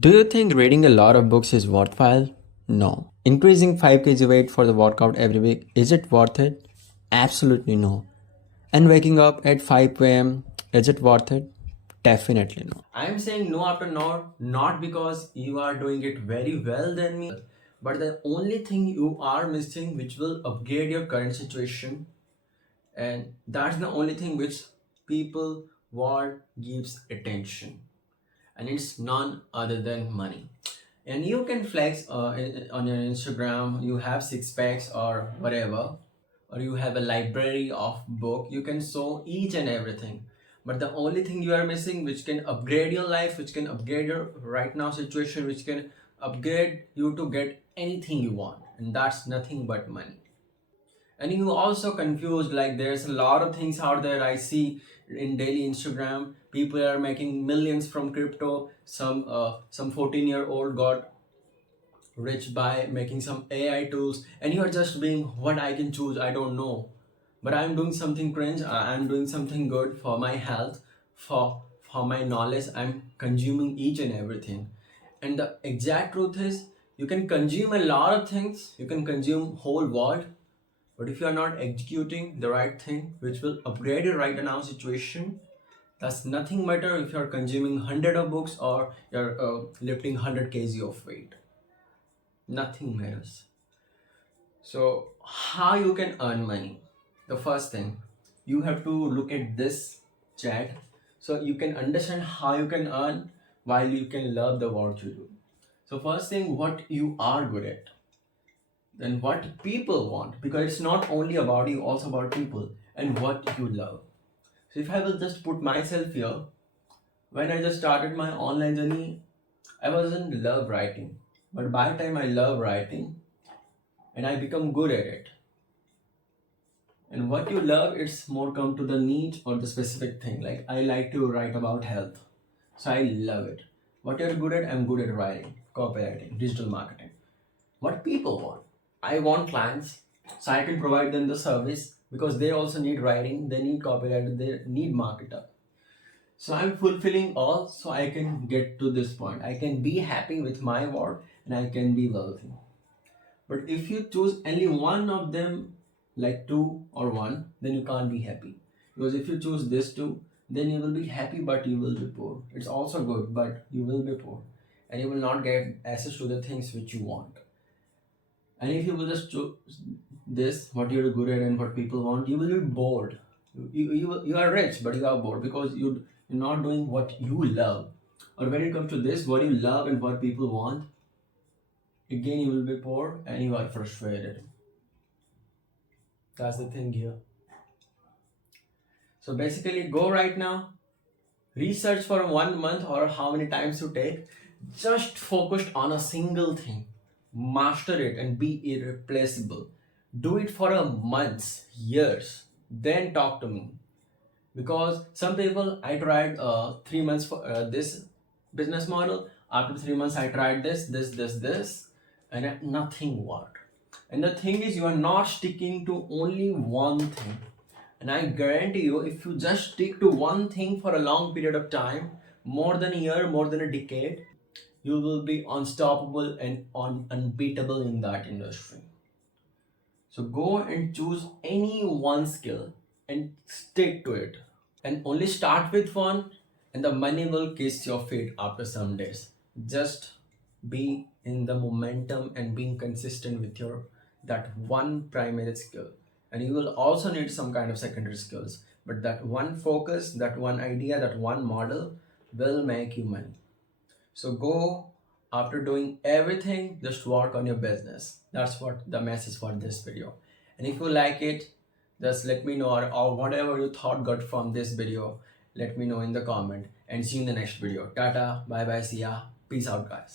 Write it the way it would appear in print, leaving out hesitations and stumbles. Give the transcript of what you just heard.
Do you think reading a lot of books is worthwhile? No. Increasing 5 kg weight for the workout every week, is it worth it? Absolutely no. And waking up at 5 am, is it worth it? Definitely no. I am saying no after no, not because you are doing it very well than me, but the only thing you are missing which will upgrade your current situation, and that's the only thing which people want gives attention, and it's none other than money. And you can flex on your Instagram, you have six packs or whatever, or you have a library of book, you can show each and everything. But the only thing you are missing which can upgrade your life, which can upgrade your right now situation, which can upgrade you to get anything you want, and that's nothing but money. And you also confused, like there's a lot of things out there I see in daily Instagram. People are making millions from crypto. Some 14-year-old got rich by making some AI tools, and you are just being, what I can choose, I don't know. But I'm doing something cringe, I'm doing something good for my health, for my knowledge. I'm consuming each and everything. And the exact truth is, you can consume a lot of things, you can consume whole world, but if you are not executing the right thing which will upgrade your right now situation, that's nothing matter if you're consuming 100 of books or you're lifting 100 kg of weight. Nothing matters. So how you can earn money? The first thing, you have to look at this chat so you can understand how you can earn while you can love the work you do. So first thing, what you are good at, then what people want, because it's not only about you, also about people, and what you love. So if I will just put myself here, when I just started my online journey, I wasn't love writing, but by the time I love writing and I become good at it, and what you love, it's more come to the niche or the specific thing. Like I like to write about health, so I love it. What you're good at, I'm good at writing, copywriting, digital marketing. What people want, I want clients, so I can provide them the service, because they also need writing, they need copywriting, they need marketer. So I'm fulfilling all, so I can get to this point, I can be happy with my work, and I can be wealthy. But if you choose only one of them, like two or one, then you can't be happy. Because if you choose this two, then you will be happy, but you will be poor. It's also good, but you will be poor. And you will not get access to the things which you want. And if you will just choose this, what you're good at and what people want, you will be bored. You are rich, but you are bored because you're not doing what you love. Or when it comes to this, what you love and what people want, again you will be poor and you are frustrated. That's the thing here. So basically, go right now, research for 1 month or how many times you take, just focused on a single thing, master it and be irreplaceable. Do it for a month, years, then talk to me. Because some people, I tried 3 months for this business model. After 3 months, I tried this, and nothing worked. And the thing is, you are not sticking to only one thing. And I guarantee you, if you just stick to one thing for a long period of time, more than a year, more than a decade, you will be unstoppable and unbeatable in that industry. So go and choose any one skill and stick to it. And only start with one, and the money will kiss your feet after some days. Just be in the momentum and being consistent with your that one primary skill. And you will also need some kind of secondary skills, but that one focus, that one idea, that one model will make you money. So go, after doing everything, just work on your business. That's what the message for this video. And if you like it, just let me know, or whatever you thought got from this video, let me know in the comment. And see you in the next video. Tata, bye bye, see ya, peace out guys.